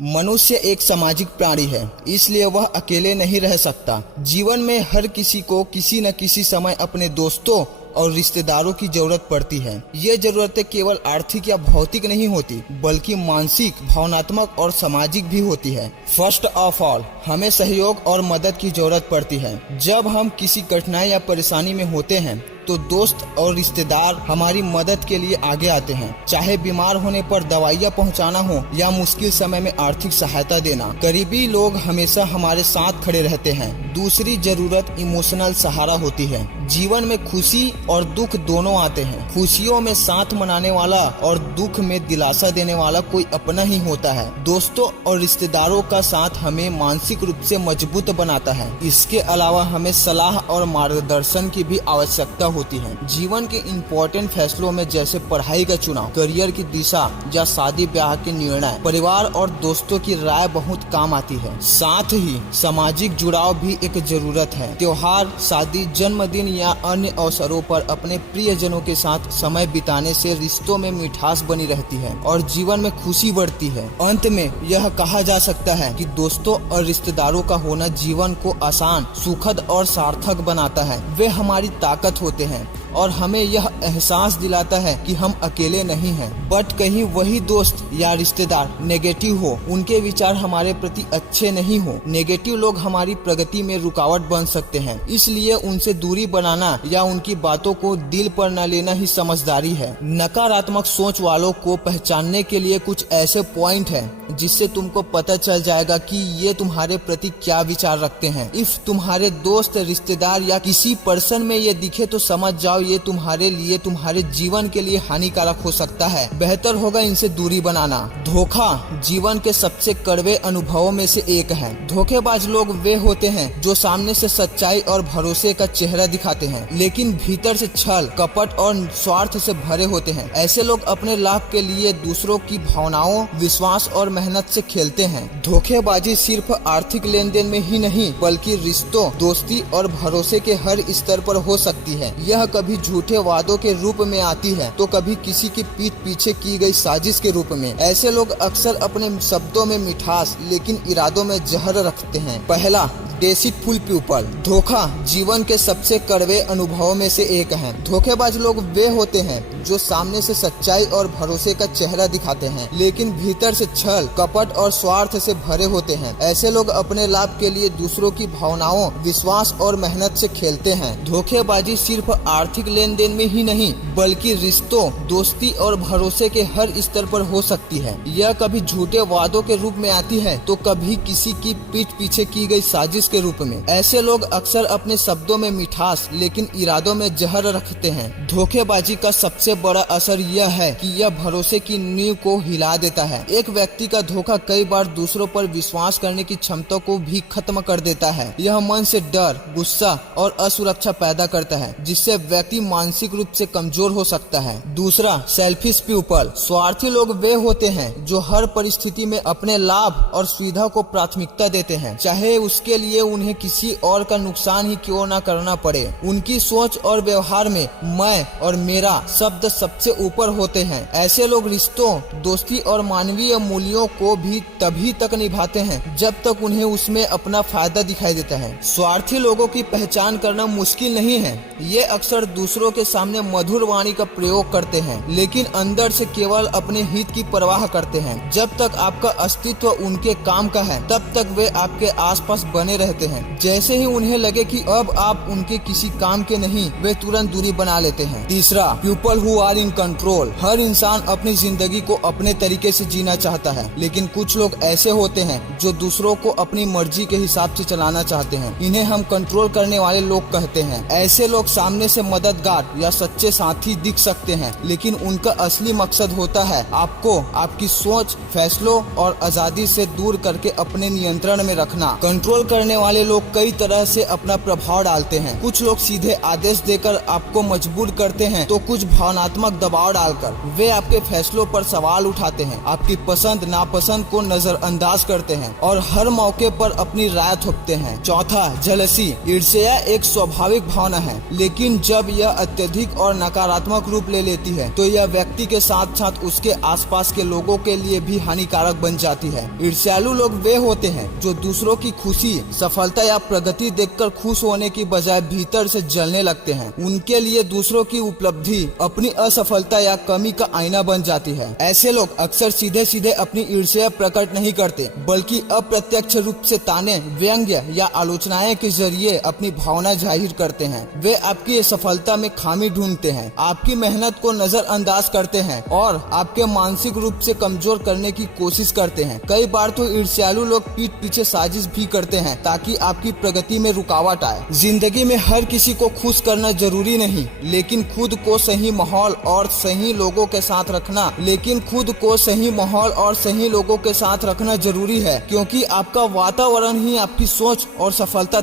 मनुष्य एक सामाजिक प्राणी है, इसलिए वह अकेले नहीं रह सकता। जीवन में हर किसी को किसी न किसी समय अपने दोस्तों और रिश्तेदारों की जरूरत पड़ती है। ये जरूरतें केवल आर्थिक या भौतिक नहीं होती, बल्कि मानसिक, भावनात्मक और सामाजिक भी होती है। फर्स्ट ऑफ ऑल, हमें सहयोग और मदद की जरूरत पड़ती है। जब हम किसी कठिनाई या परेशानी में होते हैं तो दोस्त और रिश्तेदार हमारी मदद के लिए आगे आते हैं। चाहे बीमार होने पर दवाइयाँ पहुंचाना हो या मुश्किल समय में आर्थिक सहायता देना, करीबी लोग हमेशा हमारे साथ खड़े रहते हैं। दूसरी जरूरत इमोशनल सहारा होती है। जीवन में खुशी और दुख दोनों आते हैं। खुशियों में साथ मनाने वाला और दुख में दिलासा देने वाला कोई अपना ही होता है। दोस्तों और रिश्तेदारों का साथ हमें मानसिक रूप से मजबूत बनाता है। इसके अलावा हमें सलाह और मार्गदर्शन की भी आवश्यकता होती है। जीवन के इम्पोर्टेंट फैसलों में जैसे पढ़ाई का चुनाव, करियर की दिशा या शादी ब्याह के निर्णय, परिवार और दोस्तों की राय बहुत काम आती है। साथ ही सामाजिक जुड़ाव भी एक जरूरत है। त्योहार, शादी, जन्मदिन या अन्य अवसरों पर अपने प्रियजनों के साथ समय बिताने से रिश्तों में मिठास बनी रहती है और जीवन में खुशी बढ़ती है। अंत में यह कहा जा सकता है कि दोस्तों और रिश्तेदारों का होना जीवन को आसान, सुखद और सार्थक बनाता है। वे हमारी ताकत होते हैं और हमें यह एहसास दिलाता है कि हम अकेले नहीं हैं। बट कहीं वही दोस्त या रिश्तेदार नेगेटिव हो, उनके विचार हमारे प्रति अच्छे नहीं हो। नेगेटिव लोग हमारी प्रगति में रुकावट बन सकते हैं, इसलिए उनसे दूरी बनाना या उनकी बातों को दिल पर न लेना ही समझदारी है। नकारात्मक सोच वालों को पहचानने के लिए कुछ ऐसे पॉइंट हैं जिससे तुमको पता चल जाएगा कि ये तुम्हारे प्रति क्या विचार रखते हैं। इफ तुम्हारे दोस्त, रिश्तेदार या किसी पर्सन में ये दिखे तो समझ जाओ ये तुम्हारे लिए, तुम्हारे जीवन के लिए हानिकारक हो सकता है। बेहतर होगा इनसे दूरी बनाना। धोखा जीवन के सबसे कड़वे अनुभवों में से एक है। धोखेबाज लोग वे होते हैं जो सामने से सच्चाई और भरोसे का चेहरा दिखाते हैं, लेकिन भीतर से छल, कपट और स्वार्थ से भरे होते हैं। ऐसे लोग अपने लाभ के लिए दूसरों की भावनाओं, विश्वास और मेहनत से खेलते हैं। धोखेबाजी सिर्फ आर्थिक लेन देन में ही नहीं, बल्कि रिश्तों, दोस्ती और भरोसे के हर स्तर पर हो सकती है। यह कभी झूठे वादों के रूप में आती है तो कभी किसी की पीठ पीछे की गई साजिश के रूप में। ऐसे लोग अक्सर अपने शब्दों में मिठास लेकिन इरादों में जहर रखते हैं। पहला, डिसीटफुल पीपल। धोखा जीवन के सबसे कड़वे अनुभवों में से एक है। धोखेबाज लोग वे होते हैं जो सामने से सच्चाई और भरोसे का चेहरा दिखाते हैं, लेकिन भीतर से छल, कपट और स्वार्थ से भरे होते हैं। ऐसे लोग अपने लाभ के लिए दूसरों की भावनाओं, विश्वास और मेहनत से खेलते हैं। धोखेबाजी सिर्फ आर्थिक लेन देन में ही नहीं, बल्कि रिश्तों, दोस्ती और भरोसे के हर स्तर पर हो सकती है। यह कभी झूठे वादों के रूप में आती है तो कभी किसी की पीठ पीछे की गई साजिश के रूप में। ऐसे लोग अक्सर अपने शब्दों में मिठास लेकिन इरादों में जहर रखते हैं। धोखेबाजी का सबसे बड़ा असर यह है कि यह भरोसे की नींव को हिला देता है। एक व्यक्ति का धोखा कई बार दूसरों पर विश्वास करने की क्षमता को भी खत्म कर देता है। यह मन से डर, गुस्सा और असुरक्षा पैदा करता है, जिससे व्यक्ति मानसिक रूप से कमजोर हो सकता है। दूसरा, सेल्फिश पीपल। स्वार्थी लोग वे होते हैं जो हर परिस्थिति में अपने लाभ और सुविधा को प्राथमिकता देते हैं, चाहे उसके लिए उन्हें किसी और का नुकसान ही क्यों न करना पड़े। उनकी सोच और व्यवहार में मैं और मेरा शब्द सबसे ऊपर होते हैं। ऐसे लोग रिश्तों, दोस्ती और मानवीय मूल्यों को भी तभी तक निभाते हैं जब तक उन्हें उसमें अपना फायदा दिखाई देता है। स्वार्थी लोगों की पहचान करना मुश्किल नहीं है। ये अक्सर दूसरों के सामने मधुर वाणी का प्रयोग करते हैं, लेकिन अंदर से केवल अपने हित की परवाह करते हैं। जब तक आपका अस्तित्व उनके काम का है, तब तक वे आपके आसपास बने रहते हैं। जैसे ही उन्हें लगे कि अब आप उनके किसी काम के नहीं, वे तुरंत दूरी बना लेते हैं। तीसरा, people who are in control. हर इंसान अपनी जिंदगी को अपने तरीके से जीना चाहता है, लेकिन कुछ लोग ऐसे होते हैं जो दूसरों को अपनी मर्जी के हिसाब से चलाना चाहते हैं। इन्हें हम कंट्रोल करने वाले लोग कहते हैं। ऐसे लोग सामने से मददगार या सच्चे साथी दिख सकते हैं, लेकिन उनका असली मकसद होता है आपको आपकी सोच, फैसलों और आजादी से दूर करके अपने नियंत्रण में रखना। कंट्रोल करने करने वाले लोग कई तरह से अपना प्रभाव डालते हैं। कुछ लोग सीधे आदेश देकर आपको मजबूर करते हैं, तो कुछ भावनात्मक दबाव डालकर वे आपके फैसलों पर सवाल उठाते हैं, आपकी पसंद नापसंद को नजरअंदाज करते हैं और हर मौके पर अपनी राय थोपते हैं। चौथा, जलसी। ईर्ष्या एक स्वाभाविक भावना है, लेकिन जब यह अत्यधिक और नकारात्मक रूप ले लेती है तो यह व्यक्ति के साथ साथ उसके आसपास के लोगों के लिए भी हानिकारक बन जाती है। ईर्ष्यालु लोग वे होते हैं जो दूसरों की खुशी, सफलता या प्रगति देखकर खुश होने की बजाय भीतर से जलने लगते हैं। उनके लिए दूसरों की उपलब्धि अपनी असफलता या कमी का आईना बन जाती है। ऐसे लोग अक्सर सीधे सीधे अपनी ईर्ष्या प्रकट नहीं करते, बल्कि अप्रत्यक्ष रूप से ताने, व्यंग्य या आलोचनाएं के जरिए अपनी भावना जाहिर करते हैं। वे आपकी सफलता में खामी ढूंढते हैं, आपकी मेहनत को नजरअंदाज करते हैं और आपके मानसिक रूप से कमजोर करने की कोशिश करते हैं। कई बार तो ईर्ष्यालु लोग पीठ पीछे साजिश भी करते हैं ताकि आपकी प्रगति में रुकावट आए। जिंदगी में हर किसी को खुश करना जरूरी नहीं, लेकिन खुद को सही माहौल और सही लोगों के साथ रखना जरूरी है, क्योंकि आपका वातावरण ही आपकी सोच और सफलता